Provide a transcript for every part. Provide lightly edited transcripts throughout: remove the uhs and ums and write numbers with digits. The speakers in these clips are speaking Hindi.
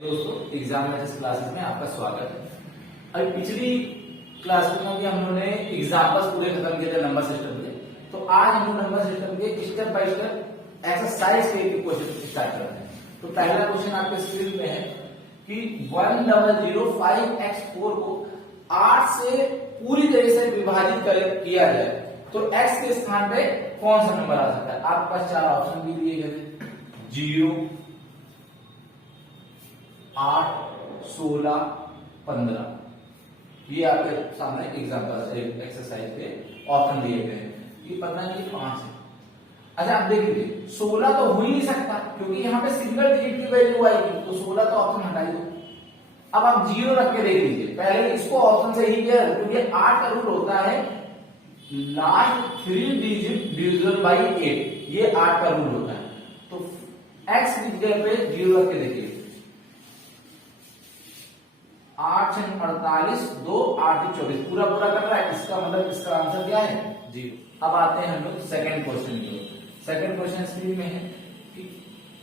दोस्तों एग्जाम बैचेस क्लासेस में आपका स्वागत है। अभी पिछली क्लास में भी हम लोगों ने एग्जाम्पल्स पूरे खत्म किए थे नंबर सिस्टम के, तो आज हम लोग नंबर सिस्टम के स्टेप बाय स्टेप एक्सरसाइज के क्वेश्चन स्टार्ट करते हैं। तो पहला क्वेश्चन आपके स्क्रीन में है कि 1005x4 को 8 से पूरी तरह से विभाजित किया जाए तो x के स्थान पे कौन सा नंबर आ सकता है। आपके पास चार ऑप्शन भी दिए गए थे, 0, 8, 16, 15। ये आपके सामने एग्जांपल एक्सरसाइज पे ऑप्शन दिए गए हैं कि 15 की 5 है। अच्छा आप देखिए 16 तो हो ही नहीं सकता क्योंकि यहाँ पे सिंगल डिजिट की वैल्यू आएगी, तो 16 तो ऑप्शन हटा दो। अब आप 0 रख के देख लीजिए, पहले इसको ऑप्शन से ही किया क्योंकि 8 का रूल होता है लास्ट 3 डिजिट डिविजिबल बाई 8, ये 8 का रूल होता है। तो x की जगह पे 0 रख के देखिए, 8 से 48, 2 8 24 पूरा पूरा कर रहा है, इसका मतलब इसका आंसर क्या है 0। अब आते हैं हम लोग सेकंड क्वेश्चन की ओर। सेकंड क्वेश्चन स्क्रीन में है कि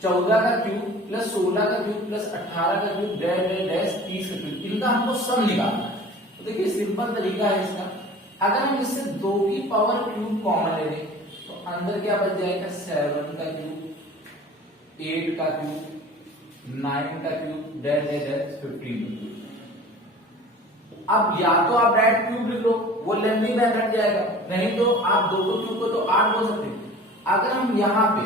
14 का क्यूब प्लस 16 का क्यूब प्लस 18 का क्यूब डैश 30 का क्यूब, इनका हमको सम निकालना है। तो देखिए सिंपल तरीका है इसका, अगर हम इससे 2 की पावर क्यूब कॉमन ले लें तो अंदर क्या बच जाएगा 7 का क्यूब, 8 का क्यूब, 9 का क्यूब डैश 15। अब या तो आप डायरेक्ट क्यूब लिख लो, वो लेंथी में कट जाएगा, नहीं तो आप 2 क्यूब को तो 8 बोल सकते हैं। अगर हम यहाँ पे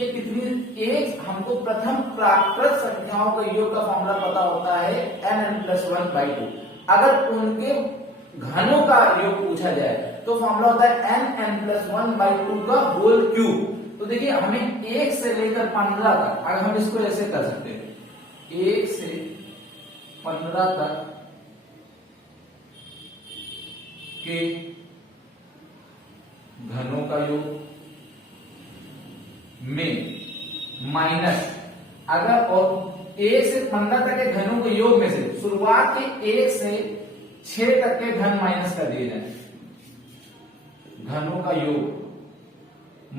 ये कितनी एक हमको प्रथम प्राकृत संख्याओं का योग का फॉर्मूला पता होता है n+1/2। अगर उनके घनों का योग पूछा जाए तो फॉर्मूला होता है n+1/2 का होल क्यूब। तो देखिए हमें 1 से लेकर 15 तक, अगर हम इसको ऐसे कर सकते हैं 1 से 15 तक के घनों का योग में माइनस, अगर और 1 से 15 तक के घनों के योग में से शुरुआत के 1 से 6 तक के घन माइनस कर दिए जाए, घनों का योग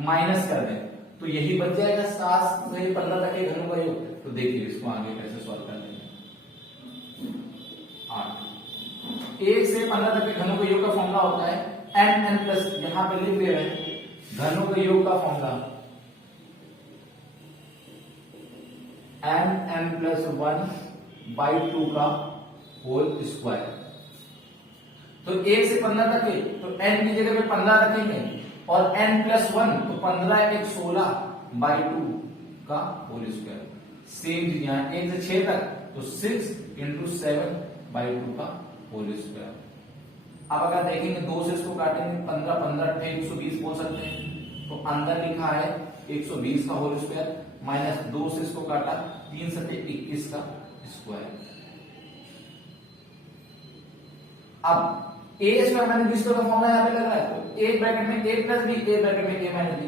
माइनस कर दें तो यही बच जाएगा 7 से 15 तक के घनों का योग। तो देखिए इसको आगे कैसे सॉल्व कर देंगे। 1 से 15 तक के घनों के योग का फॉर्मूला होता है n प्लस, यहां पे लिख दे रहे हैं घनों के योग का फॉर्मूला n+1/2 का होल स्क्वायर। तो 1 से 15 तक के तो n की जगह पे 15 रखेंगे और n+1 तो 15 1 16/2 का होल स्क्वायर। सेम चीज यहाँ 1 से 6 तक तो 6 × 7/2 का होल स्क्वायर। अब अगर देखेंगे 2 से इसको काटेंगे 15 15 120 बोल सकते हैं, तो अंदर लिखा है 120 का होल स्क्वायर माइनस 2 से इसको काटा 3 7 21 का स्क्वायर। अब a square minus b square का फॉर्मूला यहाँ पे लग रहा है, तो a ब्रैकेट में a plus b, a bracket में a माइनस b।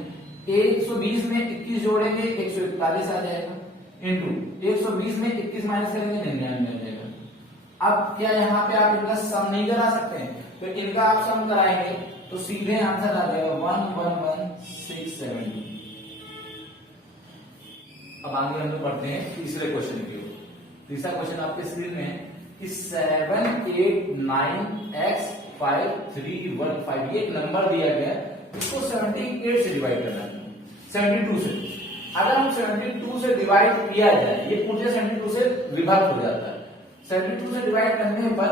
120 में 21 जोड़ेंगे 141 आ जाएगा, इंटू 120 में 21 माइनस करेंगे 99 आ जाएगा। अब क्या यहाँ पे आप इनका सम नहीं करा सकते हैं, तो इनका आप सम कराएंगे तो सीधे आंसर आ जाएगा 111,670। अब आगे हम लोग पढ़ते हैं तीसरे क्वेश्चन की ओर। तीसरा क्वेश्चन आपके स्क्रीन में है कि 7 8 9 x 5 3 1 5, ये एक नंबर दिया गया, इसको 78 से डिवाइड करना है, 72 से। अगर हम 72 से डिवाइड किया जाए, ये पूरे 72 से विभक्त हो जाता है, 72 से डिवाइड करने पर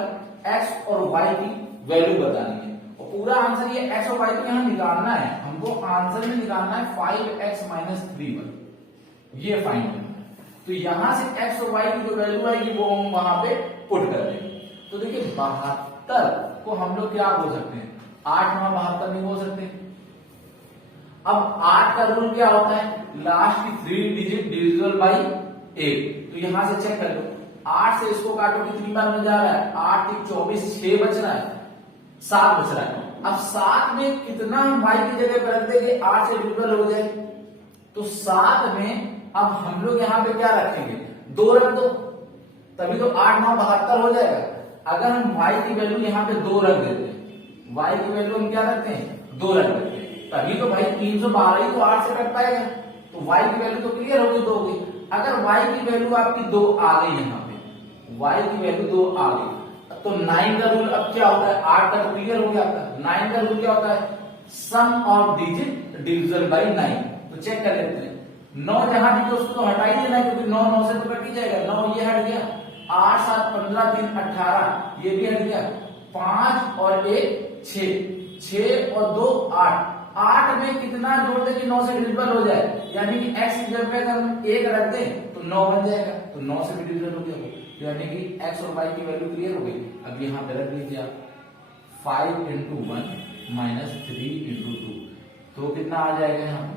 x और y की वैल्यू बतानी है और पूरा आंसर ये x और y को यहां निकालना है, हमको आंसर में निकालना है 5x - 3y, ये फाइंड करना है। तो यहां से x और y की जो वैल्यू आएगी वो हम वहां पे पुट कर देंगे। तो देखिए 72 को हम लोग क्या बोल सकते हैं, 8 9 72 नहीं बोल सकते। अब 8 का रूल क्या होता है, लास्ट की 3 डिजिट डिविजिबल बाई 8। तो यहां से चेक कर लो, 8 से इसको काटो कितनी बार मिल जा रहा है, 8 3 24 6 बच रहा है, 7 बच रहा है। अब 7 में कितना हम y की जगह पर रख देंगे 8 से डिविजिबल हो जाए, तो 7 में अब हम लोग यहाँ पे क्या रखेंगे 2 रख दो, तभी तो 8 9 72 हो जाएगा। अगर हम y की वैल्यू यहाँ पे 2 रख देते हैं, y की वैल्यू हम क्या रखते हैं 2 रख देते हैं, तभी तो भाई 312 ही तो 8 से कट पाएगा, तो y की वैल्यू तो क्लियर होगी 2 होगी। अगर y की वैल्यू आपकी 2 आ गई, यहाँ पे y की वैल्यू 2 आ गई, तो 9 का रूल अब क्या होता है, 8 तक क्लियर हो गया आपका। 9 का रूल क्या होता है, सम ऑफ डिजिट डिविजन बाई 9। तो चेक कर लेते हैं, 9 जहां भी तो उसको तो हटा ही देना है, क्योंकि 9 9 से तो कट ही जाएगा। 9 ये हट गया, 8 7 15 3 18 ये भी हट गया, 5 और 1 6, 6 और 2 8, 8 में कितना जोड़ दे कि 9 से डिविजिबल हो जाए, यानी कि x की जगह पे अगर हम 1 रख दें तो 9 बन जाएगा, तो 9 से भी डिविजिबल हो गया, यानी कि x और y की वैल्यू क्लियर हो गई। अब यहाँ पे रख लीजिए आप 5 into 1 minus 3 into 2, तो कितना आ जाएगा यहाँ पे,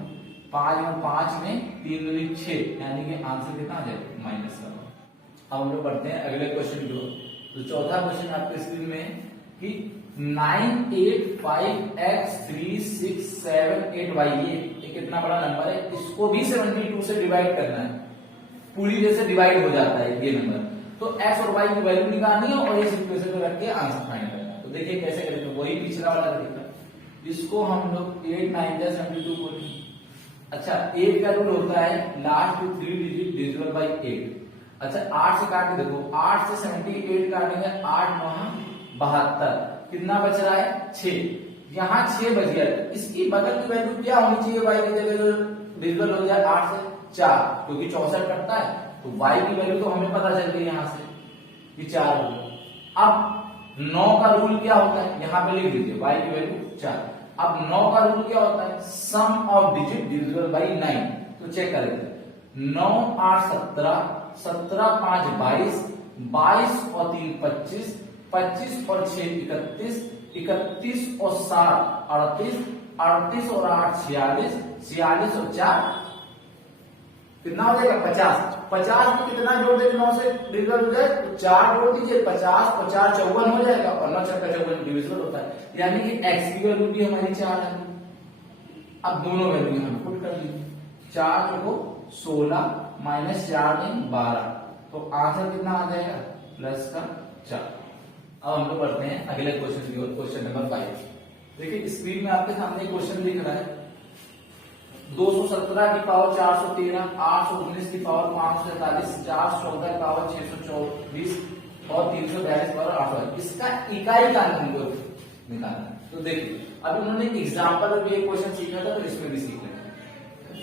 5 और 5 में 3 दूनी 6, यानी कि आंसर कितना आ जाएगा -7। अब हम लोग पढ़ते हैं अगले क्वेश्चन को। तो चौथा क्वेश्चन आपके स्क्रीन में कि 9 8 5 x 3 6 7 8 y, ये कितना बड़ा नंबर है, इसको भी 72 से डिवाइड करना है, पूरी जैसे डिवाइड हो जाता है ये नंबर। तो x और y की वैल्यू निकालनी है और इस इक्वेशन को रख के आंसर फाइंड करना है। तो देखिए कैसे करेंगे, वही पिछला वाला तरीका, इसको हम लोग 8 9 72 बोलेंगे। अच्छा 8 का रूल होता है लास्ट 3 डिजिट डिविजिबल बाय 8। अच्छा 8 से काट के देखो, 8 से 78 काटेंगे, 8 9 72, कितना बच रहा है 6, यहाँ 6 बच गया। इसकी बगल की वैल्यू क्या होनी चाहिए, y की जगह डिविजिबल हो जाए 8 से 4, क्योंकि 64 कटता है, तो y की वैल्यू तो हमें पता चल गई यहाँ से कि 4 होगा। अब 9 का रूल क्या होता है, यहाँ पे लिख दीजिए y की वैल्यू 4। अब 9 का रूल क्या होता है, सम ऑफ डिजिट डिविजिबल बाय 9। तो चेक करेंगे, 9 8 17, 17 5 22, 22 और 3 25, 25 और 6 31, 31 और 7 38, 38 और 8 46, 46 और 4 कितना हो जाएगा 50। 50 में कितना जोड़ देंगे 9 से डिविजिबल हो जाए, तो 4 जोड़ दीजिए, 50 और 4 54 हो जाएगा, और 9 6 54 डिविजिबल होता है, यानी कि x की वैल्यू भी हमारी 4 है। अब दोनों वैल्यू हम पुट कर लीजिए, 4 को 16 माइनस 4 नहीं 12, तो आंसर कितना आ जाएगा प्लस का 4। अब हम लोग पढ़ते हैं अगले क्वेश्चन की ओर, क्वेश्चन नंबर 5। देखिए स्क्रीन में आपके सामने क्वेश्चन दिख रहा है, 217 की पावर 413, 819 की पावर 543, 414 की पावर 624 और 342 की पावर 800, इसका इकाई का नंबर निकालना। तो देखिए अब उन्होंने एग्जांपल में एक क्वेश्चन सीखा था, तो इसमें भी सीखा है।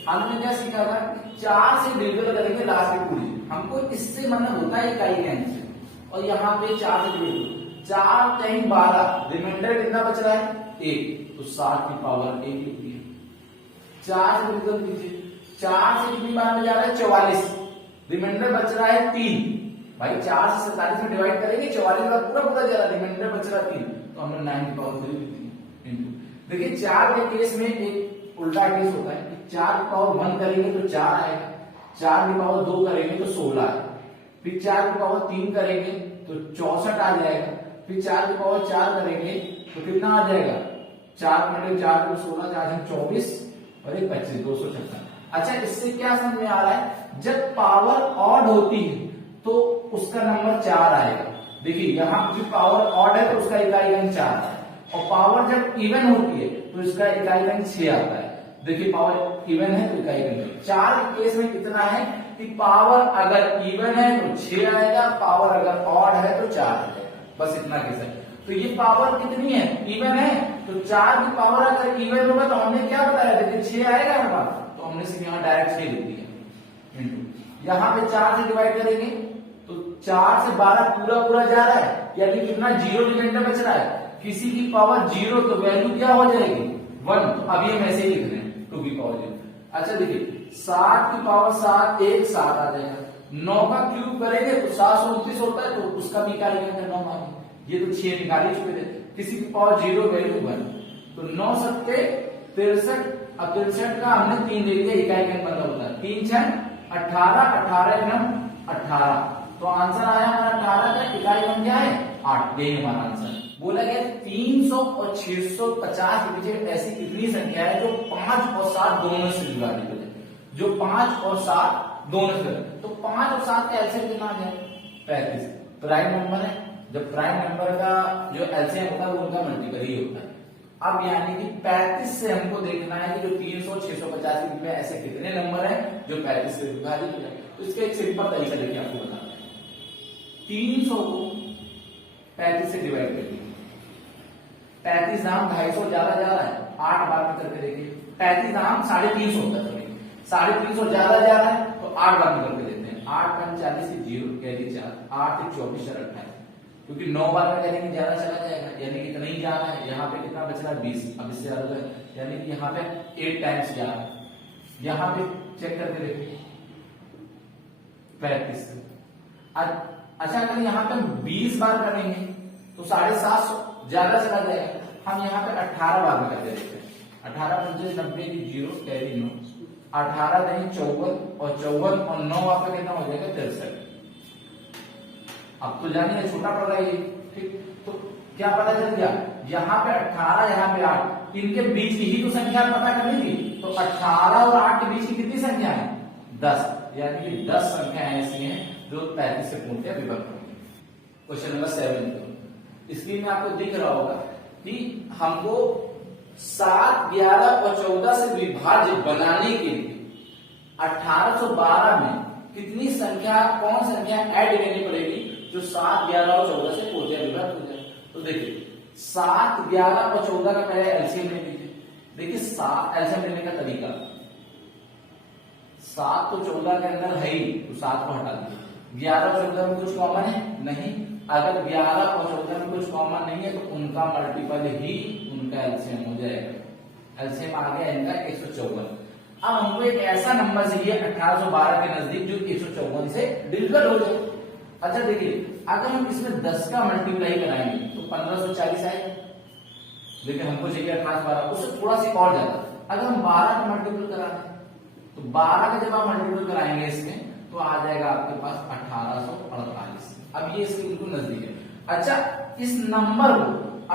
हमने क्या सीखा था, 4 से डिविजिबल करेंगे लास्ट की पूरी, हमको इससे मतलब होता है इकाई का से, और यहाँ पे 4 से डिविजिबल, 4 3 12, रिमाइंडर कितना बच रहा है 1, तो 7 की पावर 1 लिख दिया। 4 से डिविजिबल कीजिए, 4 से कितनी बार में जा रहा है 44, रिमाइंडर बच रहा है 3, भाई 4 से 47 में डिवाइड करेंगे, 44 बार पूरा पूरा जा रहा है, रिमाइंडर बच रहा 3, तो हमने 9 की पावर 3 लिख दी इनटू। देखिए 4 के केस में एक उल्टा केस होता है, 4 की पावर 1 करेंगे तो 4 आएगा, 4 की पावर 2 करेंगे तो 16 है, फिर 4 की पावर 3 करेंगे तो 64 आ जाएगा, फिर 4 की पावर 4 करेंगे तो कितना आ जाएगा, 4 में 4 को 16, 4 24 और 1 25, 256। अच्छा इससे क्या समझ में आ रहा है, जब पावर ऑड होती है तो उसका नंबर 4 आएगा। देखिए यहाँ की पावर ऑड है तो उसका इकाई अंक 4 है, और पावर जब इवन होती है तो इसका इकाई अंक 6 आता है। देखिए पावर इवन है तो इकाई अंक 4 के केस में कितना है कि पावर अगर इवन है तो 6 आएगा, पावर अगर ऑड है तो 4 आएगा, बस इतना केस है। तो ये पावर कितनी है, इवन है, तो 4 की पावर अगर इवन होगा तो हमने क्या बताया, देखिए 6 आएगा हमारा, तो हमने सिर्फ यहाँ डायरेक्ट 6 लिख दिया इनटू, यहाँ पे 4 से डिवाइड करेंगे तो 4 से 12 पूरा पूरा जा रहा है, यानी कितना 0 रिमाइंडर बच रहा है, किसी की पावर 0 तो वैल्यू क्या हो जाएगी 1, तो अभी हम ऐसे ही लिख रहे हैं 2 की पावर 0। अच्छा देखिए 7 की पावर 7 1 7 आ जाएगा, 9 का क्यूब करेंगे तो 729 होता है, तो उसका भी इकाई अंक 9 आ गया, ये तो 6 निकाल चुके थे, किसी की पावर 0 वैल्यू 1, तो 9 सत्ते 63, अब 63 का हमने 3 ले लिया, इकाई अंक मतलब होता है 3 6 18, 18 1 18, तो आंसर आया हमारा 18 का इकाई अंक क्या है 8, ये हमारा आंसर। बोला गया 300 और 650 के पीछे ऐसी कितनी संख्या है जो 5 और 7 दोनों से विभाजित हो जाए, जो 5 और 7 दोनों से, तो 5 और 7 का एलसीएम कितना आ जाए 35, प्राइम नंबर है, जब प्राइम नंबर का जो एलसीएम होता है वो उनका मल्टीपल ही होता है, अब यानी कि 35 से हमको देखना है कि जो 300 650 के बीच में ऐसे कितने नंबर हैं जो 35 से विभाजित हो जाए। तो इसका एक सिंपल तरीका देखिए आपको बताते हैं। 300 को 35 से डिवाइड कर दीजिए। 35 दाम 250 ज्यादा जा रहा है, 8 बार में करके देखिए। 35 दाम 350 होता है, 350 ज्यादा जा रहा है तो 8 बार में करके देते हैं। 8 5 40 से 0 कैरी 4, 8 से 24 4 28, क्योंकि 9 बार में करेंगे ज्यादा चला जाएगा, यानी कि इतना ही जाना है। यहाँ पे कितना बच रहा है 20, अब इससे ज्यादा है, यानी कि यहाँ पे 8 टाइम्स जा रहा है। यहाँ पे चेक करके देखिए 35 से। अच्छा अगर यहाँ पे 20 बार करेंगे तो 750 ज्यादा चला जाएगा। हम यहाँ पे 18 बार में करके देखते हैं। 18 पंचे 90 की 0 कैरी 9, 18 नहीं 54 और 54 और 9 आपका कितना हो जाएगा 63। अब तो जानिए छोटा पड़ रहा है, ठीक। तो क्या पता चल गया, यहाँ पे 18 यहाँ पे 8, इनके बीच की ही तो संख्या पता करनी थी। तो 18 और 8 के बीच की कितनी संख्या है 10, यानी कि 10 संख्याएं ऐसी हैं जो 35 से पूर्णतः विभक्त होंगी। क्वेश्चन नंबर 7 स्क्रीन में आपको दिख रहा होगा कि हमको 7, 11 और 14 से विभाजित बनाने के लिए 1812 में कितनी संख्या, कौन संख्या ऐड करनी पड़ेगी जो 7, 11 और 14 से पूर्णतः विभक्त हो जाए। तो देखिए 7, 11 और 14 का पहले एलसीएम ले लीजिए। देखिए 7 एलसीएम लेने का तरीका, 7 तो 14 के अंदर है ही तो 7 को हटा दीजिए। 11 और 14 में कुछ कॉमन है नहीं, अगर 11 और 14 में कुछ कॉमन नहीं है तो उनका मल्टीपल ही उनका एलसीएम हो जाएगा। एलसीएम आ गया इनका 154। अब हमको एक ऐसा नंबर चाहिए 1812 के नजदीक जो 154 से डिविजिबल हो जाए। अच्छा देखिए अगर हम इसमें 10 का मल्टीप्लाई कराएंगे तो 1540 आएगा, लेकिन हमको चाहिए 1812, उससे थोड़ा सी और ज्यादा। अगर हम 12 का मल्टीपल कराएं तो 12 का जब आप मल्टीपल कराएंगे इसमें तो आ जाएगा आपके पास 1848। अब ये इसके बिल्कुल नजदीक है। अच्छा इस नंबर को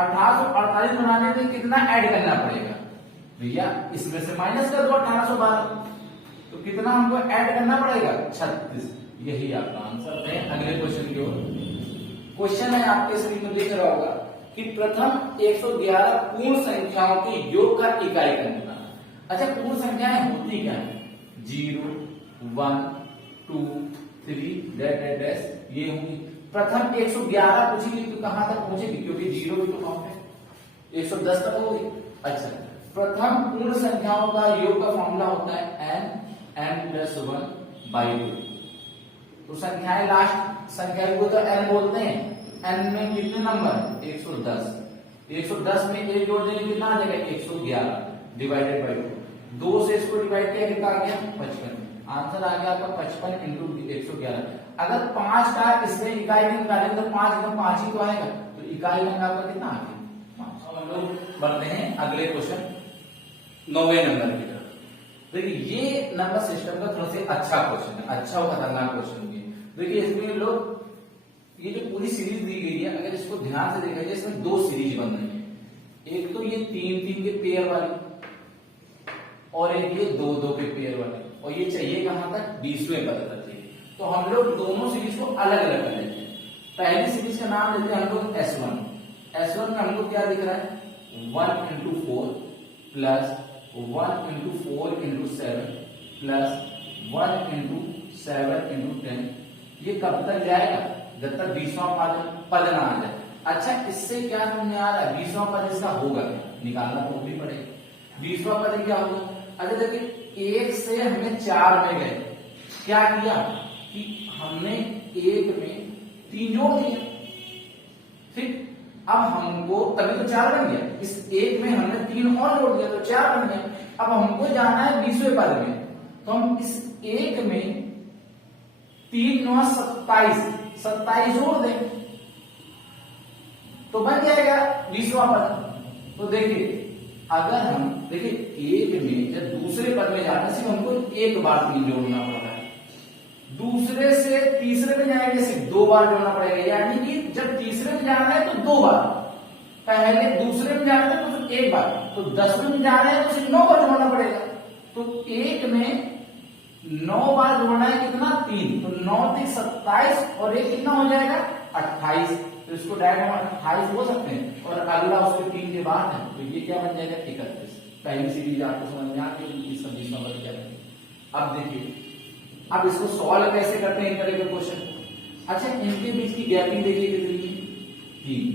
1848 बनाने में कितना ऐड करना पड़ेगा भैया, इसमें से माइनस कर दो 1812, तो कितना हमको ऐड करना पड़ेगा 36। यही आपका आंसर है। अगले क्वेश्चन की ओर। क्वेश्चन है आपके स्क्रीन में दिख रहा होगा कि प्रथम 111 पूर्ण संख्याओं के योग का इकाई का निकालना। अच्छा पूर्ण संख्याएं होती क्या है, 0, 1, 2, 3 डैश ये होंगी। प्रथम 111 पूछेगी तो कहां तक पहुंचेगी, क्योंकि 0 भी तो काउंट है, 110 तक होगी। अच्छा प्रथम पूर्ण संख्याओं का योग का फॉर्मूला होता है n+1/2। तो संख्याएं लास्ट संख्या को तो n बोलते हैं। n में कितने नंबर 110, 110 में 1 जोड़ देंगे कितना आ जाएगा 111 डिवाइडेड बाई 2 से इसको डिवाइड किया कितना आ गया 55। आंसर आ गया आपका 55 इंटू 111। अगर 5 का इसमें इकाई में निकालेंगे तो 5 में 5 ही तो आएगा, तो इकाई में आपका कितना आ गया 5। हम लोग बढ़ते हैं अगले क्वेश्चन 9वें नंबर की तरफ। देखिए ये नंबर सिस्टम का थोड़ा सा अच्छा क्वेश्चन है, अच्छा और खतरनाक क्वेश्चन भी है। देखिए इसमें लोग ये जो पूरी सीरीज दी गई है अगर इसको ध्यान से देखा जाए इसमें 2 सीरीज बन रही है। एक तो ये 3-3 के पेयर वाली और एक ये 2-2 के पेयर वाली, और ये चाहिए कहां तक 20वें पद तक चाहिए। तो हम लोग दोनों सीरीज को अलग अलग कर लेते हैं। पहली सीरीज का नाम लेते हैं हम लोग S1। S1 में हमको क्या दिख रहा है 1 into 4 plus 1 into 4 into 7 plus 1 into 7 into 10। ये कब तक जाएगा जब तक 20वां पद ना आ जाए। अच्छा इससे क्या समझ में आ रहा है 20वां पद इसका होगा क्या, निकालना तो भी पड़ेगा। 20वां पद क्या होगा, अच्छा देखिए 1 से हमें 4 में गए, क्या किया कि हमने 1 में 3 जोड़ दिया, ठीक। अब हमको तभी तो 4 बन गया, इस 1 में हमने 3 और जोड़ दिया तो 4 बन गया। अब हमको जाना है 20वें पद में, तो हम इस 1 में 3 9 27 जोड़ दें तो बन जाएगा 20वां पद। तो देखिए अगर हम देखिए 1 में जब दूसरे पद में जाने से हमको एक बार 3 जोड़ना पड़ रहा है, दूसरे से तीसरे में जाएंगे सिर्फ 2 बार जोड़ना पड़ेगा, यानी कि जब तीसरे में जाना है तो 2 बार, पहले दूसरे में जाना है तो सिर्फ 1 बार, तो 10वें में जाना है तो सिर्फ 9 बार जोड़ना पड़ेगा। तो 1 में 9 बार जोड़ना है कितना 3, तो 9 3 27 और 1 कितना हो जाएगा 28। तो इसको डायरेक्ट हम 28 बोल सकते हैं, और अगला उसके 3 के बाद है, तो ये क्या बन जाएगा 31। पहली सीरीज आपको समझ में आ गई, 20 नंबर क्या है। अब देखिए अब इसको सॉल्व कैसे करते हैं इन तरह के क्वेश्चन। अच्छा, इनके बीच की गैपिंग देखिए कितनी, 3,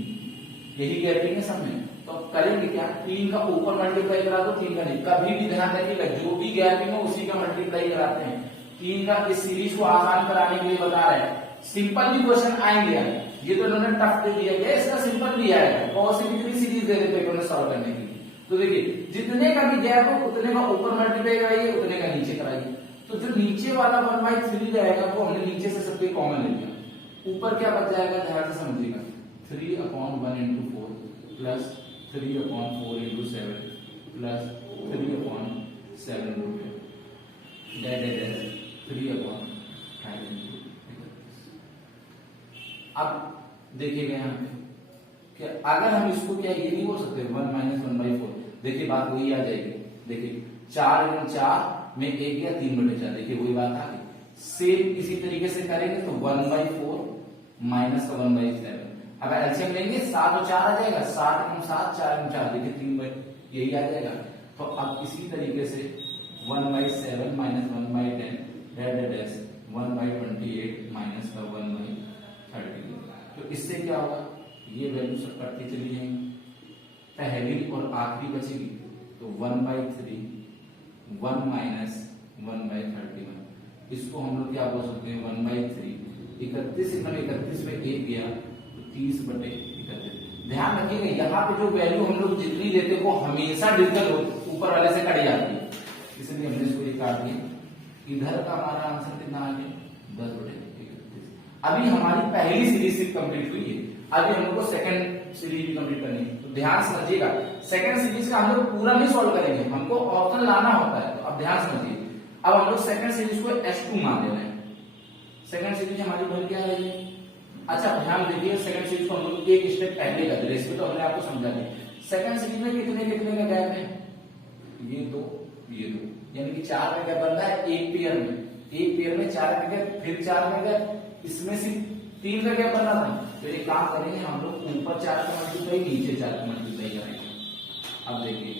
यही गैपिंग है सब में। तो करेंगे क्या, 3 का ऊपर मल्टीप्लाई करा दो, 3 का नहीं। कभी भी ध्यान रखिएगा जो भी गैपिंग हो उसी का मल्टीप्लाई कराते हैं। 3 का इस सीरीज को आसान कराने के लिए बता रहे हैं। सिंपल भी क्वेश्चन आएंगे, ये तो इन्होंने टफ दे दिया गया, इसका सिंपल भी आएगा। और से कितनी सीरीज दे देते हैं सॉल्व करने के लिए। तो देखिए जितने का भी गैप हो उतने का ऊपर मल्टीप्लाई कराइए, उतने का नीचे कराइए। तो जो नीचे वाला 1/3 रहेगा वो हमने नीचे से सबके कॉमन ले लिया, ऊपर क्या बच जाएगा ध्यान से समझिएगा, 3/1 into 4 plus 3/4 into 7 plus 3/7 into 2, that is 3/5 into 31। अब देखिएगा यहाँ पे कि अगर हम इसको क्या ये नहीं बोल सकते 1 - 1/4, देखिए बात वही आ जाएगी। देखिए 4 × 4 में 1 गया, 3/4, देखिए वही बात आ गई। सेम इसी तरीके से करेंगे तो 1/4 माइनस का 1/7। अब एलसीएम लेंगे 7 और 4 आ जाएगा, 7 × 7 4 × 4, देखिए 3 यही आ जाएगा। तो अब इसी तरीके से 1/7 माइनस 1/10 that is 1/28 माइनस का 1/30। तो इससे क्या होगा, ये वैल्यू सब कटती चली जाएंगी, पहली और आखिरी बचेगी। तो 1/3 1 माइनस 1/31, इसको हम लोग क्या बोल सकते हैं 1/3। 31 में 1 गया तो 30/31। ध्यान रखिएगा यहाँ पे जो वैल्यू हम लोग जितनी लेते हैं वो हमेशा डिजिटल ऊपर वाले से कट जाती है, इसलिए हमने इसको ये काट दिया। इधर का हमारा आंसर कितना आ गया 10/31। अभी हमारी पहली सीरीज कंप्लीट हुई है, अभी हम लोग को सेकंड सीरीज भी कंप्लीट करनी है। तो ध्यान समझिएगा, सेकंड सीरीज का हम लोग पूरा नहीं सॉल्व करेंगे, हमको ऑप्शन लाना होता है। तो अब ध्यान समझिए, अब हम लोग सेकंड सीरीज को S2 मान ले रहे हैं। सेकंड सीरीज हमारी बन क्या रही है। अच्छा ध्यान दीजिए, सेकंड सीरीज को हम लोग एक स्टेप पहले कर रहे हैं, इसमें तो हमने आपको समझा दिया। सेकंड सीरीज में कितने कितने का गैप है, ये 2 ये 2, यानी कि 4 का गैप बन रहा है एक पेयर में, एक पेयर में 4 का गैप, फिर 4 का गैप, इसमें सिर्फ 3 का गैप बन रहा था। तो एक काम करेंगे हम लोग, ऊपर 4 का मल्टीप्लाई नीचे 4 का मल्टीप्लाई करेंगे। अब देखिए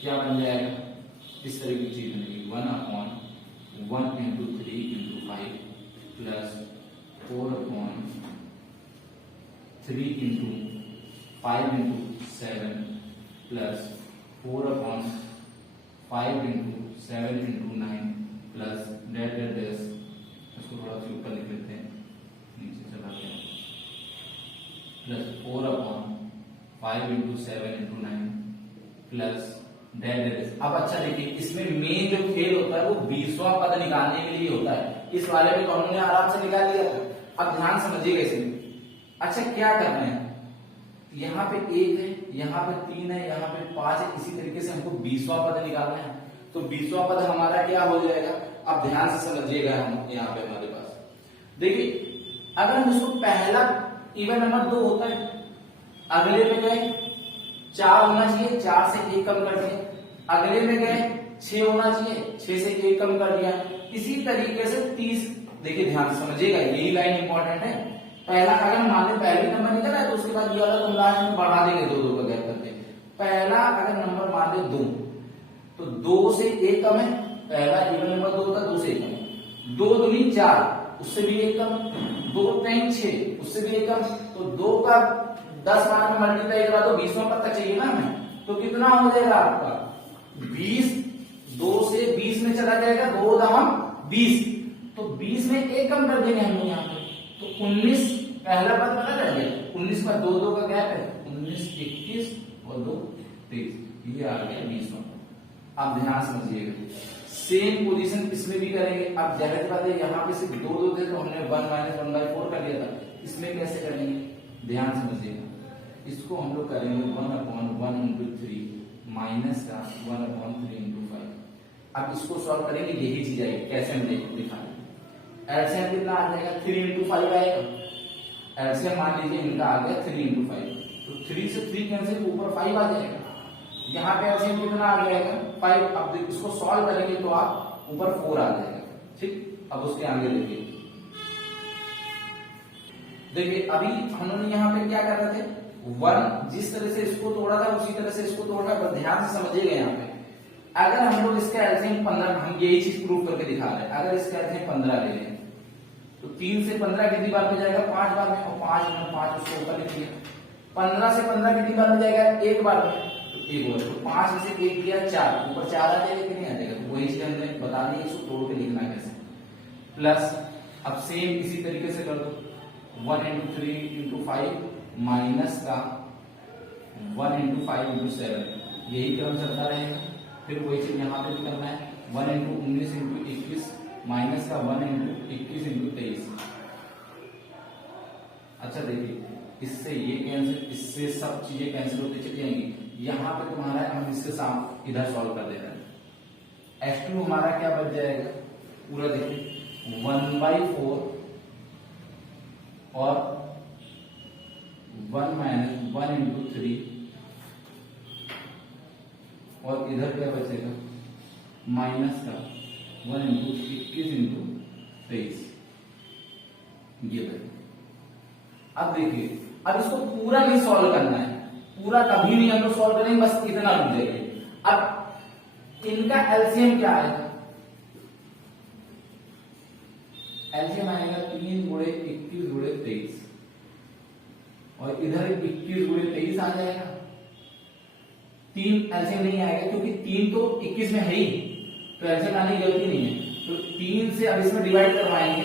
क्या बन जाएगा, इस तरह की चीज बनेगी 1/1 into 3 into 5 plus 4/3 into 5 into 7 plus 4/5 into 7 into 9 plus डेट इसको थोड़ा सा ऊपर लिख लेते हैं, नीचे चलाते हैं, plus 4/5 into 7 into 9 plus date. अब अच्छा देखिए, इसमें मेन जो खेल होता है वो 20वां पद निकालने के लिए होता है। इस वाले में तो हमने आराम से निकाल लिया था। अब ध्यान समझिएगा इसमें, अच्छा क्या करना है, यहाँ पे 1 है, यहाँ पे 3 है, यहाँ पे 5 है, इसी तरीके से हमको 20वां पद निकालना है। तो 20वां पद हमारा क्या हो जाएगा, अब ध्यान से समझिएगा। हम यहाँ पे हमारे पास देखिए, अगर हम इसको पहला इवन नंबर 2 होता है, अगले में गए 4 होना चाहिए, 4 से 1 कम कर दिया, अगले में गए 6 होना चाहिए, 6 से 1 कम कर दिया। इसी तरीके से 30, देखिए ध्यान समझिएगा, यही लाइन इंपॉर्टेंट है। पहला अगर मान ले पहले नंबर निकला है तो उसके बाद ये वाला तुम लास्ट में बढ़ा देंगे, 2 का गैप करके। पहला अगर नंबर मान ले 2, तो 2 से 1 कम है, पहला इवन नंबर 2 था, 2 से 1 कम, 2 दूनी 4, उससे भी 1 कम, 2 3 6, उससे भी 1 कम। तो 2 का 10 मान में मल्टीप्लाई करा तो 20वां पद तक चाहिए ना हमें, तो कितना हो जाएगा आपका 20, 2 से 20 में चला जाएगा, 2 दहम 20, तो 20 में 1 कम कर देंगे हम यहाँ पे, तो 19 पहला पद पता रह गया। 19 का 2 का गैप है, 19 21 और 2 23, ये आ गया 20वां। अब ध्यान समझिएगा, सेम पोजीशन इसमें भी करेंगे। अब जाहिर बात है यहाँ पे सिर्फ 2 थे तो हमने 1 - 1/4 कर लिया था, इसमें कैसे करेंगे ध्यान समझिएगा। इसको हम लोग करेंगे 1/1 into 3 माइनस का 1/3 into 5। अब इसको सॉल्व करेंगे, यही चीज आएगी, कैसे हम दिखाएंगे। एलसीएम कितना आ जाएगा, 3 into 5 आएगा। एलसीएम मान लीजिए इनका आ गया 3 into 5, तो 3 से 3 कैंसिल, ऊपर 5 आ जाएगा। यहाँ पे एलसीएम कितना आ जाएगा 5। अब इसको सॉल्व करेंगे तो आप ऊपर 4 आ जाएगा, ठीक। अब उसके आगे देखिए, देखिए अभी हम लोग यहाँ पे क्या कर रहे थे, 1 जिस तरह से इसको तोड़ा था उसी तरह से इसको तोड़ना है, ध्यान से समझिएगा। यहाँ पे अगर हम लोग इसका एलसीएम 15, हम यही चीज प्रूव करके दिखा रहे हैं, अगर इसका एलसीएम 15 ले लें तो 3 से 15 कितनी बार में जाएगा, 5 बार में, और 5 में 5 उसको ऊपर लिख दिया। 15 से 15 कितनी बार में जाएगा, एक बार में, तो एक बार, तो 5 में से 1 दिया 4, ऊपर 4 आ जाएगा कि नहीं आ जाएगा, तो वही चीज हमने बता दी, इसको तोड़ के लिखना कैसे। प्लस अब सेम इसी तरीके से कर दो, 1 इंटू 3 इंटू 5 माइनस का 1 इंटू 5 इंटू 7, यही क्रम चलता रहेगा। फिर वही चीज यहाँ पे भी करना है, 1 इंटू 19 इंटू 21 माइनस का 1 इंटू 21 इंटू 23। अच्छा देखिए, इससे ये कैंसिल, इससे सब चीजें कैंसिल होती चली जाएंगी। यहाँ पे तुम्हारा हम इसके साथ इधर सॉल्व कर दे रहे हैं। H2 हमारा क्या बच जाएगा पूरा, देखिए 1/4 और 1 माइनस 1 इंटू 3, और इधर क्या बचेगा माइनस का 1 इंटू 21 इंटू 23, ये बचेगा। अब देखिए, अब इसको पूरा नहीं सॉल्व करना है, पूरा कभी नहीं हम लोग सॉल्व करेंगे, बस इतना रुक जाइए। अब इनका एलसीएम क्या आएगा, एलसीएम आएगा 3 गुणे 21 गुणे 23, और इधर 21 गुणे 23 आ जाएगा। 3 एलसीएम नहीं आएगा क्योंकि 3 तो 21 में है ही, तो एलसीएम आने की जरूरत ही नहीं है। तो 3 से अब इसमें डिवाइड करवाएंगे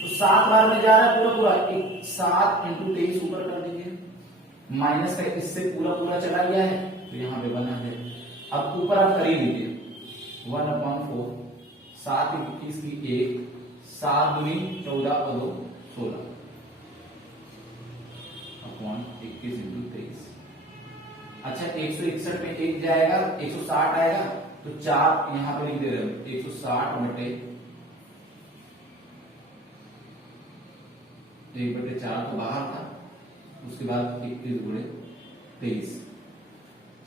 तो 7 बार में जा रहा है पूरा, 7 इंटू 23 ऊपर कर दीजिए, माइनस का इससे पूरा चला गया है, तो यहाँ पे बना है। अब ऊपर आप कर ही लीजिए, 1/4, 7 21 की 1, 7 दूनी 14 और 2 16 अपॉन 21 इंटू 23। अच्छा 161 में 1 जाएगा, 160 आएगा, तो 4 यहाँ पे लिख दे रहे हो, 160 बटे 1/4 तो बाहर था, उसके बाद 21 गुणे 23,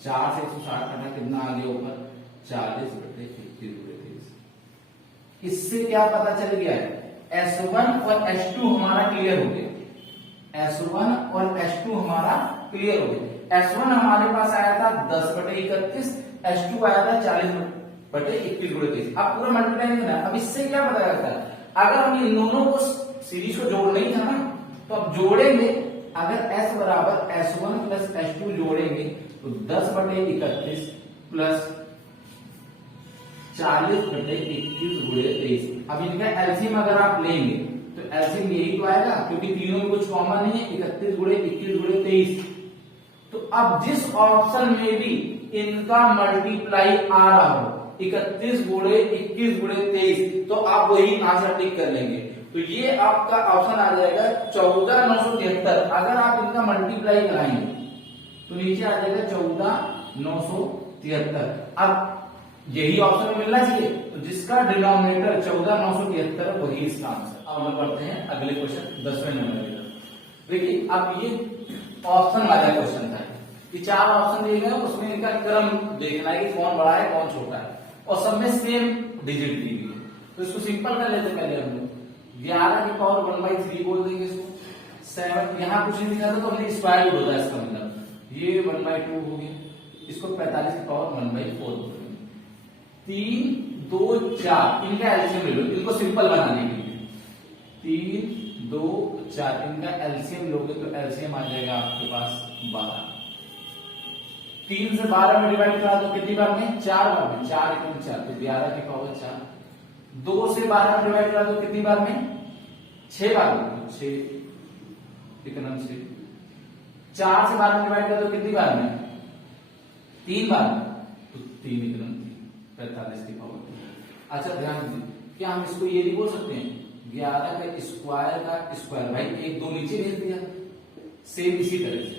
4 से 160 कटा कितना आ गया ऊपर, 40 बटे 21 गुणे 23। इससे क्या पता चल गया है, S1 और S2 हमारा क्लियर हो गया, S1 और S2 हमारा क्लियर हो गया। S1 हमारे पास आया था 10 बटे 31, S2 आया था 40 बटे 21 गुणे 23। अब पूरा मल्टीप्लाई करना है। अब इससे क्या पता लगता है, अगर हम इन दोनों को सीरीज को जोड़ना ही था ना, तो अब जोड़ेंगे, अगर S बराबर S1 प्लस S2 जोड़ेंगे तो 10 बटे 31 प्लस 40 बटे 21 गुणे 23। अब इनका एलसीएम अगर आप लेंगे तो एलसीएम यही तो आएगा, क्योंकि तीनों में कुछ कॉमन नहीं है, 31 गुणे 21 गुणे 23। तो अब जिस ऑप्शन में भी इनका मल्टीप्लाई आ रहा हो, 31 गुणे 21 गुणे 23, तो आप वही आंसर टिक कर लेंगे। तो ये आपका ऑप्शन आ जाएगा 14973। अगर आप इनका मल्टीप्लाई कराएंगे तो नीचे आ जाएगा 14973। अब यही ऑप्शन मिलना चाहिए, तो जिसका डिनोमिनेटर 14973 वही इसका आंसर। अब हम पढ़ते हैं अगले क्वेश्चन 10वें नंबर की तरफ। देखिए अब ये ऑप्शन वाला क्वेश्चन था, ये 4 ऑप्शन दिए गए, उसमें इनका क्रम देखना है कि कौन बड़ा है कौन छोटा है, और सब में सेम डिजिट दी हुई है। तो इसको सिंपल कर लेते पहले हम लोग, 11 की पावर 1/3 बोल देंगे इसको। 7 यहाँ कुछ नहीं दिखा था तो हमने स्क्वायर रूट होता है इसका मतलब, ये 1/2 हो गया, इसको 45 की पावर 1/4 बोल देंगे। 3 2 4 इनका एलसीएम ले लो, इनको सिंपल बनाने के लिए 3 2 4 इनका एलसीएम लोगे तो एलसीएम आ जाएगा आपके पास 12। 3 से 12 में डिवाइड करा दो कितनी बार में, 4 बार में, 4 × 4 तो 11 की पावर 4। 2 से 12 में डिवाइड करा दो कितनी बार में, 6 बार में, 6 इकनम 6। 4 से 12 में डिवाइड करा दो कितनी बार में, 3 बार में, तो 3 इकनम 45 की पावर। अच्छा ध्यान दीजिए, क्या हम इसको ये नहीं बोल सकते हैं 11 का स्क्वायर, भाई 1 2 नीचे भेज दिया, सेम इसी तरह से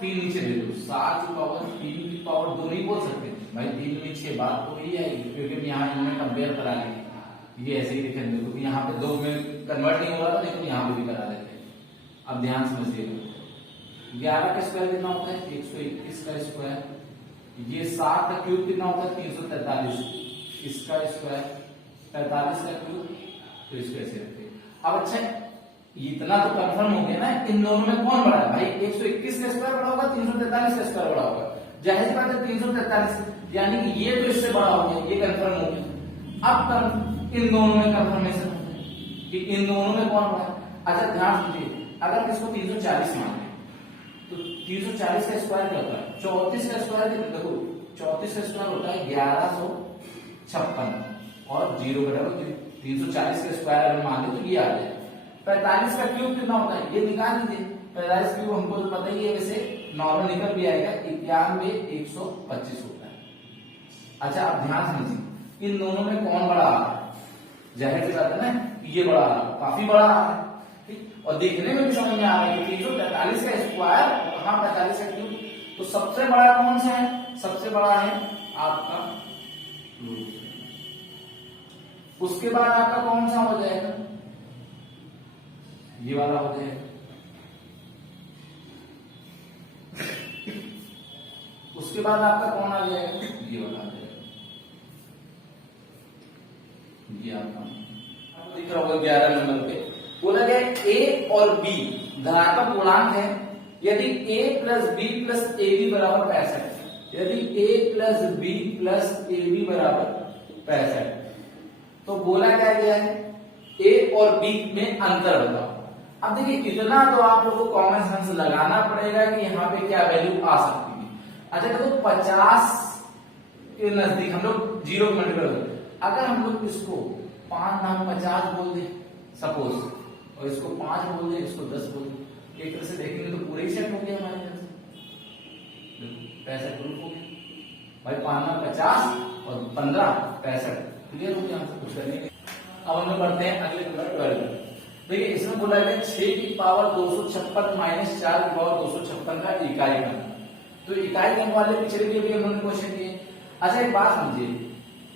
3 नीचे दे दो, 7 की पावर 3 की पावर 2 नहीं बोल सकते भाई, 3 में 6 बात तो यही आएगी, क्योंकि यहाँ इनमें कंपेयर करा लेंगे, ये ऐसे ही लिखेंगे क्योंकि यहाँ पे 2 में कन्वर्ट नहीं हो रहा था, लेकिन यहाँ पे भी करा देते हैं। अब ध्यान समझिएगा, 11 का स्क्वायर कितना होता है 121 का स्क्वायर, ये 7 का क्यूब कितना होता है 343, इसका स्क्वायर 45 का क्यूब, तो इसको ऐसे रखते। अब अच्छा इतना तो कंफर्म हो गया ना, इन दोनों में कौन बड़ा है भाई? 121 का स्क्वायर बड़ा होगा, 343 का स्क्वायर बड़ा होगा। जाहिर सी बात है 343, यानी कि ये तो इससे बड़ा हो गया, ये कंफर्म हो गया। अब इन दोनों में कंफर्मेशन होता है कि इन दोनों में कौन बड़ा है। अच्छा ध्यान दीजिए, अगर इसको 340 माने तो 340 का स्क्वायर क्या होता है? 34 का स्क्वायर देखो, 34 का स्क्वायर होता है 1156 और 0 का डबल 340 का स्क्वायर अगर मान लो तो ये आ जाए। 45 का क्यूब कितना होता है ये निकाल लीजिए। 45 क्यूब हमको तो पता ही है, वैसे नॉर्मल निकल भी आएगा, 91,125 होता है। अच्छा अब ध्यान समझिए, इन दोनों में कौन बड़ा आ रहा है? जाहिर सी बात है ना, ये बड़ा आ रहा है, काफी बड़ा आ रहा है, ठीक। और देखने में भी समझ में आ रहा है कि 343 का स्क्वायर और हाँ 45 का क्यूब, तो सबसे बड़ा कौन सा है? सबसे बड़ा है आपका रूट। उसके बाद आपका कौन सा हो जाएगा? ये वाला हो जाएगा। उसके बाद आपका कौन आ जाएगा? ये वाला आ जाएगा। ये आपका दिख रहा होगा 11 नंबर पे बोला गया ए और बी धनात्मक पूर्णांक है यदि a plus b plus a b बराबर 65। यदि a plus b plus a b बराबर 65 तो बोला क्या गया है? a और b में अंतर बताओ। अब देखिए इतना तो आप लोगों को कॉमन सेंस लगाना पड़ेगा कि यहाँ पे क्या वैल्यू आ सकती है। अच्छा देखो 50 के नजदीक हम लोग 0 को मल्टीप्लाई करें, अगर हम लोग इसको 5 नाम 50 बोल दे सपोज, और इसको 5 बोल दे, इसको 10 बोल दे, एक तरह से देखेंगे तो पूरे ही सेट हो गया हमारे यहाँ से, 65 ग्रुप हो गया भाई। 5 नाम 50 और 15 65 क्लियर हो गया, हमसे कुछ करने के। अब हम लोग बढ़ते हैं अगले नंबर 12। देखिए इसमें बोला गया 6 की पावर 256 माइनस 4 की पावर 256 का इकाई क्रम। तो इकाई क्रम वाले पिछले वीडियो में हमने क्वेश्चन किए। अच्छा एक बात समझिए,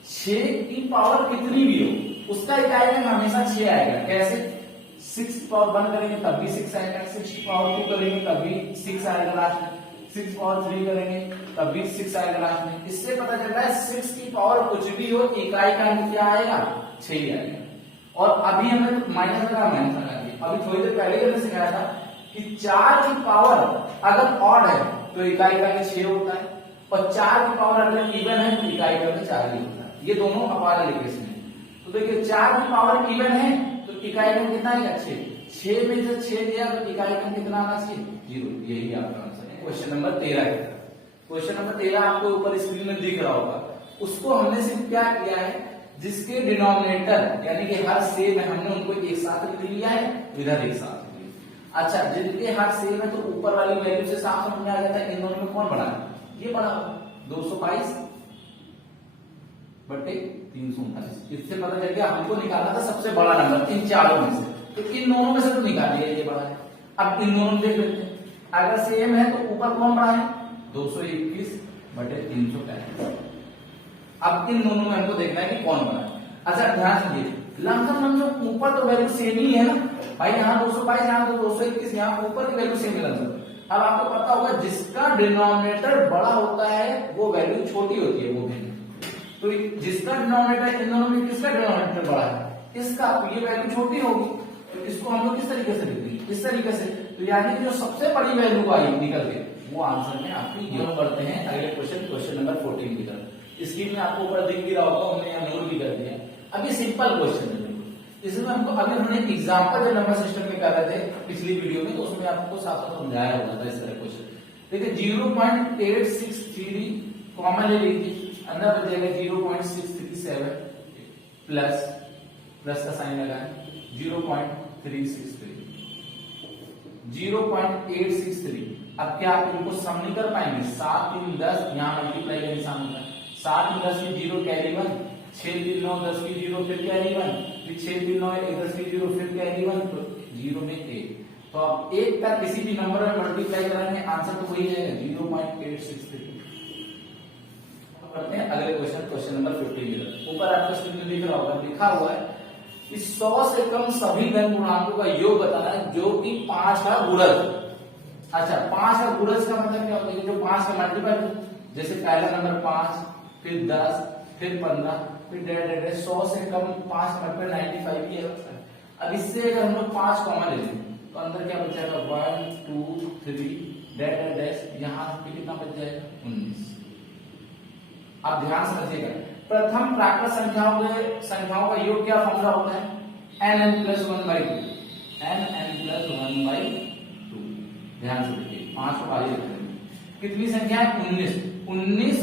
6 की पावर कितनी भी हो उसका इकाई क्रम हमेशा 6 आएगा। कैसे? 6 की पावर 1 करेंगे तब भी 6 आएगा, 6 की पावर 2 करेंगे तब भी 6 आएगा लास्ट में, 6 की पावर 3 करेंगे तब भी 6 आएगा लास्ट में। इससे पता चल रहा है 6 की पावर कुछ भी हो इकाई क्रम क्या आएगा? 6 ही आएगा। और अभी हमने तो माइनस लगा दिया, अभी थोड़ी देर पहले हमने सिखाया था कि 4 की पावर अगर ऑड है तो इकाई क्रम 6 होता है, और 4 की पावर अगर इवन है तो इकाई क्रम 4 ही होता है। ये दोनों अपार लिखे में। तो देखिए 4 की पावर इवन है तो इकाई क्रम कितना आएगा? 6 में से 6 दिया तो इकाई क्रम कितना आना चाहिए? 0। यही आपका आंसर है क्वेश्चन नंबर 13 का। क्वेश्चन नंबर 13 आपको ऊपर स्क्रीन में दिख रहा होगा। उसको हमने सिर्फ क्या किया है, जिसके डिनोमिनेटर यानी कि हर सेम है हमने उनको एक साथ लिख लिया है, इधर एक साथ लिख लिया। अच्छा जिनके हर सेम है तो ऊपर वाली वैल्यू से साफ समझ में आ जाता है इन दोनों में कौन बड़ा है? ये बड़ा 222 बटे 339। इससे पता चल गया हमको निकालना था सबसे बड़ा नंबर इन चारों में से, तो इन दोनों में से तो निकाल लिया ये बड़ा है। अब इन दोनों में देख लेते हैं, अगर सेम है तो ऊपर कौन बड़ा है? 221 बटे 335। अब इन दोनों में हमको देखना है कि कौन बड़ा है। अच्छा ध्यान दीजिए, लमसम ऊपर तो वैल्यू सेम ही है ना भाई, यहाँ 222 यहाँ तो 221, यहाँ ऊपर की वैल्यू सेम है लमसम। अब आपको पता होगा जिसका डिनोमिनेटर बड़ा होता है वो वैल्यू छोटी होती है वो वैल्यू। तो जिसका डिनोमिनेटर इन दोनों में किसका डिनोमिनेटर बड़ा है? इसका, तो ये वैल्यू छोटी होगी, तो इसको हम लोग किस तरीके से लिख देंगे? इस तरीके से। तो यानी कि जो सबसे बड़ी वैल्यू आई निकल के वो आंसर में आपकी ये। बढ़ते हैं अगले क्वेश्चन, क्वेश्चन नंबर 14 की तरफ। स्क्रीन में आपको ऊपर दिख भी रहा होगा, हमने यहाँ नोट भी कर दिया। अभी सिंपल क्वेश्चन है, इसमें हमको अभी हमने एग्जांपल जो नंबर सिस्टम में कर रहे थे पिछली वीडियो में, तो उसमें आपको साफ साफ समझाया हुआ था इस तरह क्वेश्चन। देखिए 0.863 कॉमन ले लीजिए, अंदर बचेगा 0.637 प्लस प्लस का साइन लगाएं 0.363 0.863। अब क्या आप इनको सम नहीं कर पाएंगे? 7 3 10, यहाँ मल्टीप्लाई का निशान होता है, 7 3 10 की 0 कैरी 1, 6 3 9 10 की 0 फिर कैरी 1, फिर 6 3 9 1 10 की 0 फिर कैरी 1, तो 0 में 1। तो अब 1 का किसी भी नंबर में मल्टीप्लाई करेंगे आंसर तो वही है 0.863। करते हैं अगले क्वेश्चन, क्वेश्चन नंबर 15। ऊपर आपको स्क्रीन में दिख रहा होगा, लिखा हुआ है कि 100 से कम सभी धन पूर्णांकों का योग बताना है जो कि 5 का गुणज। अच्छा 5 का गुणज का मतलब क्या होता है? जो 5 का मल्टीपल, जैसे पहला नंबर 5, फिर 10, फिर 15, फिर 100 से कम 5 का मल्टीपल 95 ही है। अब इससे अगर हम लोग 5 कॉमन ले लें तो अंदर क्या बच जाएगा 1 2 3 डैश डैश, यहाँ पे कितना बच जाएगा 19। आप ध्यान से रखिएगा, प्रथम प्राकृत संख्याओं का योग क्या फॉर्मूला होता है, n n + 1/2, n n + 1/2। ध्यान से देखिए 5 को आगे रखेंगे, कितनी संख्या है 19, 19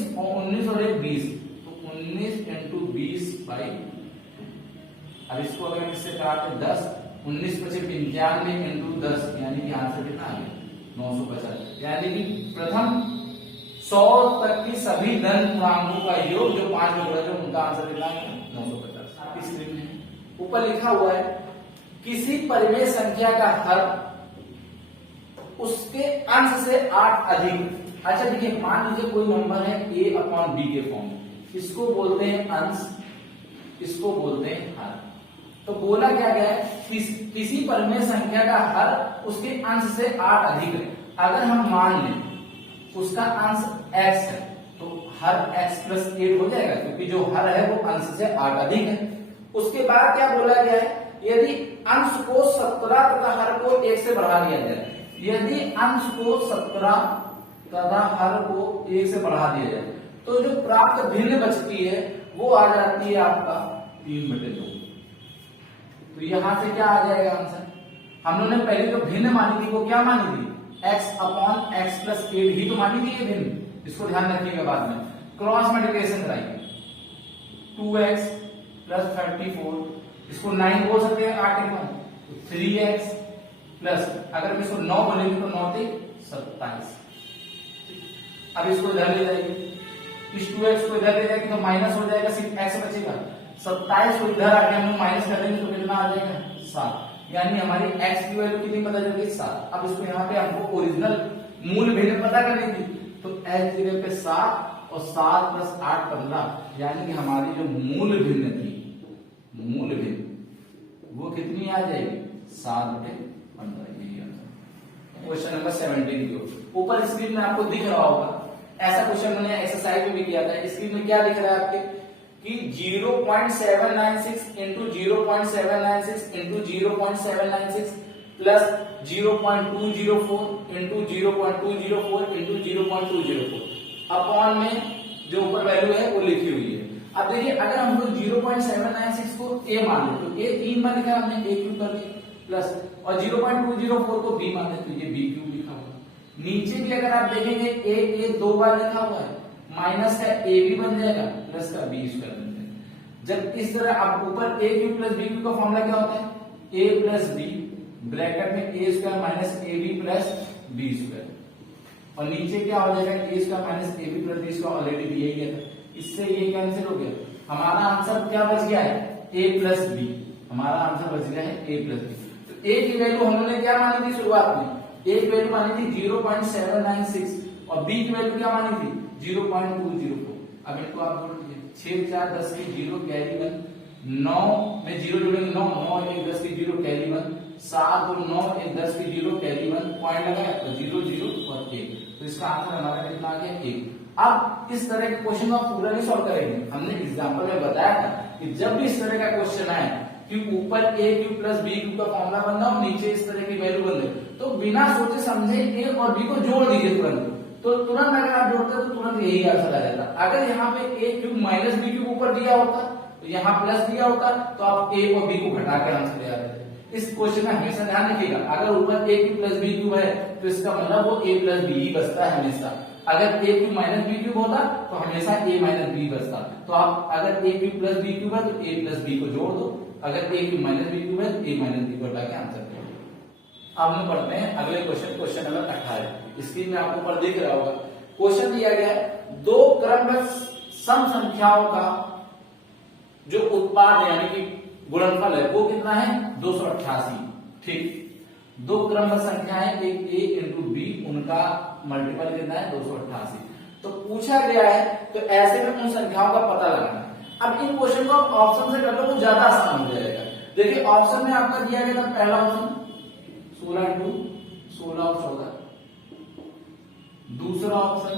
और 1 20, तो 19 × 20/2। अब इसको अगर इससे काटे 10, 19 × 95 × 10, यानी कि आंसर कितना आ गया 950। यानी कि प्रथम 100 तक की सभी धन पूर्णांकों का योग जो 5 में जो उनका आंसर कितना है 950। आपकी स्क्रीन में ऊपर लिखा हुआ है किसी परिमेय संख्या का हर उसके अंश से 8 अधिक। अच्छा देखिए, मान लीजिए कोई नंबर है a/b के फॉर्म में, इसको बोलते हैं अंश, इसको बोलते हैं हर। तो बोला क्या गया है, किसी परिमेय संख्या का हर उसके अंश से 8 अधिक है। अगर हम मान लें उसका अंश x है तो हर x + 8 हो जाएगा, क्योंकि जो हर है वो अंश से 8 अधिक है। उसके बाद क्या बोला गया है, यदि अंश को 17 तथा हर को 1 से बढ़ा दिया जाए, यदि अंश को 17 तथा हर को 1 से बढ़ा दिया जाए तो जो प्राप्त भिन्न बचती है वो आ जाती है आपका 3/2। तो यहां से क्या आ जाएगा आंसर, हम लोगों ने पहले जो भिन्न मानी थी वो क्या मानी थी, x/x + 8 ही तो मानी थी ये भिन्न। इसको ध्यान रखिएगा, बाद में क्रॉस मल्टीप्लिकेशन कराइए, 2x + 34, इसको 9 बोल सकते हैं 8 × 3x प्लस, अगर इसको 9 बोलेंगे तो 9 × 27। अब इसको इधर ले जाइए, इस 2x को इधर ले जाएंगे तो माइनस हो जाएगा, सिर्फ x बचेगा। 27 को इधर आके हम लोग माइनस कर देंगे तो कितना आ जाएगा 7, यानी हमारी x की वैल्यू कितनी पता चल गई 7। अब इसको यहाँ पे हमको ओरिजिनल मूल भिन्न पता करनी थी, तो x जगह पे 7 और 7 + 8 15, यानी कि हमारी जो मूल भिन्न थी, मूल भिन्न वो कितनी आ जाएगी 7/15। यही आंसर क्वेश्चन नंबर 17 की ऊपर स्क्रीन में आपको दिख रहा होगा। ऐसा क्वेश्चन मैंने एक्सरसाइज में भी किया था। स्क्रीन में क्या दिख रहा है आपके कि 0.796 × 0.796 × 0.796 प्लस 0.204 × 0.204 × 0.204 अपॉन में जो ऊपर वैल्यू है वो लिखी हुई है। अब देखिए, अगर हम लोग 0.796 को a मान ले तो a 3 बार लिखा हमने, a क्यूब कर दिया, प्लस और 0.204 को b मान ले तो ये b क्यूब लिखा हुआ। नीचे भी अगर आप देखेंगे a 2 बार लिखा हुआ है, माइनस का a भी बन जाएगा, प्लस का b स्क्वायर बन जाएगा। जब इस तरह आप ऊपर a cube plus b cube का फॉर्मूला क्या होता है, a प्लस b ब्रैकेट में a square minus ab plus b square, और नीचे क्या हो जाएगा a square minus ab plus b square, already दिया ही है। इससे ये कैंसिल हो गया, हमारा आंसर क्या बच गया है a प्लस b, हमारा आंसर बच गया है a प्लस b। तो a की वैल्यू हम लोगों ने क्या मानी थी शुरुआत में, a की वैल्यू मानी थी 0.796 और b की वैल्यू क्या मानी थी 0.204। अब इनको आप जोड़ दीजिए, 6 4 10 की 0 कैरी 1, 9 में 0 जोड़ेंगे 9 9 1 10 की 0 कैरी 1, 7 और 9 1 10 की 0 कैरी 1, पॉइंट लगाया तो 0 0 और 1, तो इसका आंसर हमारा कितना आ गया 1। अब इस तरह के क्वेश्चन को आप पूरा नहीं सॉल्व करेंगे, हमने एग्जांपल में बताया था कि जब भी इस तरह का क्वेश्चन आए कि ऊपर a cube plus b cube का फॉर्मूला बन रहा हो, नीचे इस तरह की वैल्यू बन रही, तो बिना सोचे समझे a और b को जोड़ दीजिए तुरंत, तो तुरंत अगर आप जोड़ते तो तुरंत यही आंसर आ जाता। अगर यहाँ पे a cube minus b cube ऊपर दिया होता तो यहाँ प्लस दिया होता तो आप a और b को घटा के आंसर ले आते। इस क्वेश्चन में हमेशा ध्यान रखिएगा, अगर ऊपर a cube plus b cube है तो इसका मतलब वो a प्लस b ही बचता है हमेशा। अगर a cube minus b cube होता तो हमेशा a माइनस b बचता। तो आप अगर a cube plus b cube है तो a प्लस b को जोड़ दो, अगर a cube minus b cube है तो a माइनस b को हटा के आंसर करो। अब हम पढ़ते हैं अगले क्वेश्चन, क्वेश्चन नंबर 18। स्क्रीन में आपको ऊपर दिख रहा होगा। क्वेश्चन दिया गया है दो क्रमबद्ध सम संख्याओं का जो उत्पाद यानी कि गुणनफल है वो कितना है 288। ठीक, दो क्रमबद्ध संख्याएं एक a इंटू b, उनका मल्टीपल कितना है 288। तो पूछा गया है तो ऐसे में उन संख्याओं का पता लगाना। अब इन क्वेश्चन को ऑप्शन से कर लो तो ज्यादा आसान हो जाएगा। देखिए ऑप्शन में आपका दिया गया था पहला ऑप्शन 16 इंटू 16 और 14, दूसरा ऑप्शन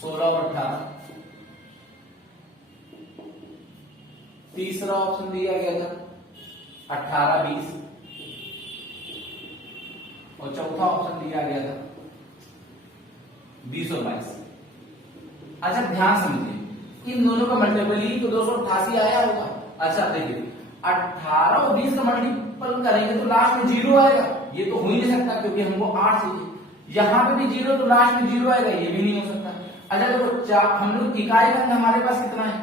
16 और 18, तीसरा ऑप्शन दिया गया था 18 20 और चौथा ऑप्शन दिया गया था 20 और 22। अच्छा ध्यान समझिए, इन दोनों का मल्टीपल ही तो 288 आया होगा। अच्छा देखिए 18 और 20 का मल्टीपल करेंगे तो लास्ट में 0 आएगा, ये तो हो ही नहीं सकता क्योंकि हमको 8 चाहिए। यहाँ पे भी 0 तो लास्ट में 0 आएगा, ये भी नहीं हो सकता। अच्छा देखो हम लोग इकाई खंड हमारे पास कितना है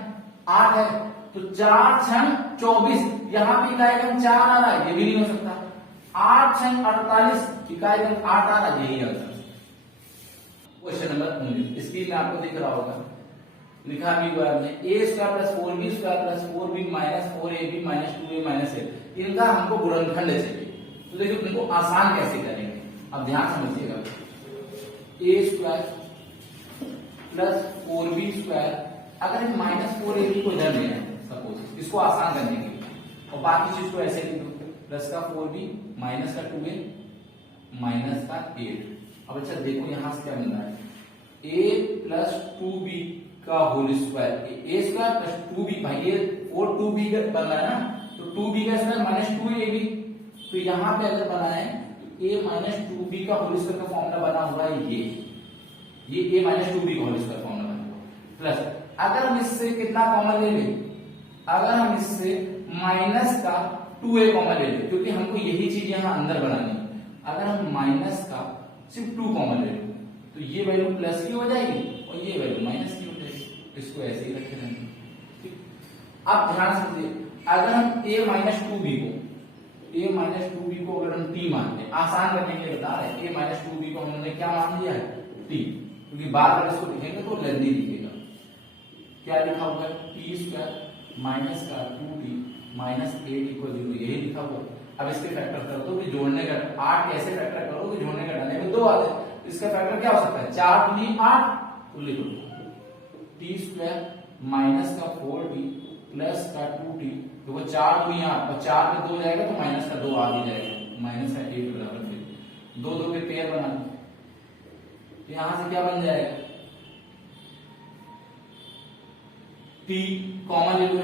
8 है, तो 4 छंग 24, यहाँ पे इकाई खंड 4 आ रहा है, ये भी नहीं हो सकता। 8 छंग 48, इकाई खंड 8 आ रहा है, यही आंसर। क्वेश्चन नंबर 19 स्क्रीन में आपको दिख रहा होगा, लिखा भी हुआ है a square plus 4b square plus 4b minus 4ab minus 2a minus a, इनका हमको गुणनखंड चाहिए। तो देखिए इनको आसान कैसे करेंगे, अब ध्यान समझिएगा। ए स्क्वायर प्लस 4b स्क्वायर, अगर हम माइनस 4ab को इधर ले आए सपोज, इसको आसान करने के लिए, और बाकी चीज को ऐसे लिख दो, प्लस का 4b माइनस का 2a माइनस का 8। अब अच्छा देखो यहां से क्या मिल रहा है, a प्लस 2b का होल स्क्वायर, ए स्क्वायर प्लस 2b, भाई ये 4 2b का बन रहा है ना, तो 2b का स्क्वायर माइनस 2ab, तो यहाँ पे अगर बना है तो a माइनस 2b का होल स्क्वायर का फॉर्मूला बना हुआ है ये a माइनस 2b का होल स्क्वायर फॉर्मूला बना हुआ, प्लस अगर हम इससे कितना कॉमन ले लें, अगर हम इससे माइनस का 2a कॉमन ले लें, क्योंकि हमको यही चीज यहाँ अंदर बनानी है, अगर हम माइनस का सिर्फ 2 कॉमन ले लें तो ये वैल्यू प्लस की हो जाएगी और ये वैल्यू माइनस की हो जाएगी, इसको ऐसे ही रखे रहेंगे। ठीक, अब ध्यान समझिए, अगर हम a माइनस 2b को अगर हम t मानते हैं, आसान करने के लिए बता रहे हैं, a माइनस 2b को हमने क्या मान लिया है t, क्योंकि बार बार इसको लिखेंगे तो लेंदी दिखेगा। क्या लिखा हुआ है t स्क्वायर माइनस का 2t माइनस 8 इक्वल 0, यही लिखा हुआ है। अब इसके फैक्टर कर दो कि जोड़ने का 8 कैसे फैक्टर करो कि जोड़ने का डालने में 2 आते हैं, इसका फैक्टर क्या हो सकता है 4 दूनी 8, तो लिख लो टी स्क्वायर माइनस का 4t प्लस का 2t, तो वो 4 दूनी 8 और 4 में 2 जाएगा तो माइनस का 2 आ ही जाएगा, माइनस का 8 बराबर फिर 2 2 के पेयर बना दो, तो यहां से क्या बन जाएगा t कॉमन ले लो,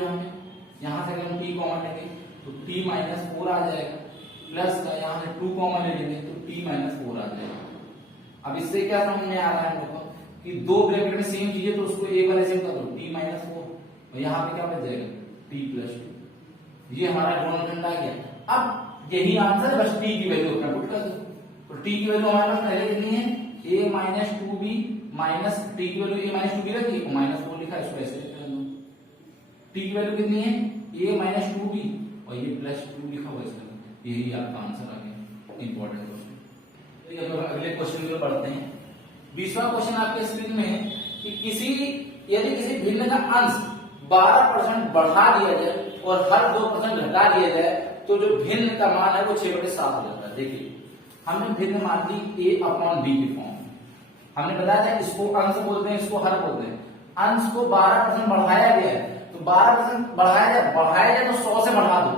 यहां से अगर हम t कॉमन लेंगे तो t माइनस 4 आ जाएगा, प्लस का यहाँ से 2 कॉमन ले लेंगे तो t माइनस 4 आ जाएगा। अब इससे क्या समझ में आ रहा है हम लोग को कि दो ब्रैकेट में सेम चीज है तो उसको एक बार ऐसे कर दो t माइनस 4 और यहाँ पे क्या बच जाएगा t प्लस 2, ये हमारा गुणनखंड आ गया। अब यही आंसर है, बस t की वैल्यू अपना पुट कर दो, तो t की वैल्यू हमारे पास पहले कितनी है a minus 2b minus t की वैल्यू a माइनस 2b रखी और माइनस 4 लिखा, इसको ऐसे लिख दो। t की वैल्यू कितनी है a माइनस 2b और ये प्लस 2 लिखा हुआ है इसका, यही आपका आंसर आ गया। Important question. ठीक है, तो अगले क्वेश्चन को पढ़ते हैं। 20वां क्वेश्चन आपके स्क्रीन में है कि यदि किसी भिन्न का अंश 12% बढ़ा दिया जाए और हर 2% घटा दिया जाए तो जो भिन्न का मान है वो 6/7 हो जाता है। देखिए हमने भिन्न मान ली a अपॉन b की फॉर्म, हमने बताया था इसको अंश बोलते हैं, इसको हर बोलते हैं। अंश को 12% बढ़ाया गया है तो 12% बढ़ाया जाए तो 100 से बढ़ा दो,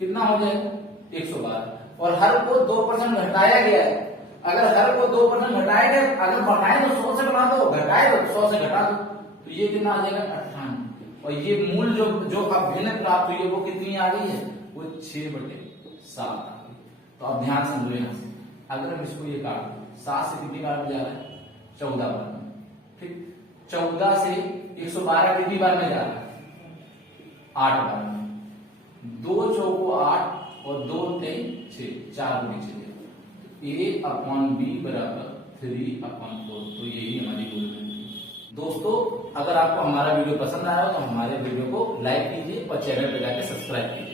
कितना हो जाएगा 112, और हर को 2% घटाया गया है, अगर हर को 2% घटाया गया, अगर बढ़ाए तो 100 से बढ़ा दो, घटाए तो 100 से घटा दो, तो ये कितना आ जाएगा 98, और ये मूल जो अब भिन्न प्राप्त हुई है वो कितनी आ गई है वो 6/7 आ गई। तो अब ध्यान समझो यहां से, अगर हम इसको ये काट दो 7 से कितनी बार में जा रहा है 14 बार में, ठीक 14 से 112 कितनी बार में जा रहा है 8 बार में, 2 चौको 8 और 2 3 6, 4 गुनी 6, a अपॉन b बराबर 3/4, तो यही हमारी गुणनखंड है। दोस्तों अगर आपको हमारा वीडियो पसंद आया हो तो हमारे वीडियो को लाइक कीजिए और चैनल पे जाकर सब्सक्राइब कीजिए।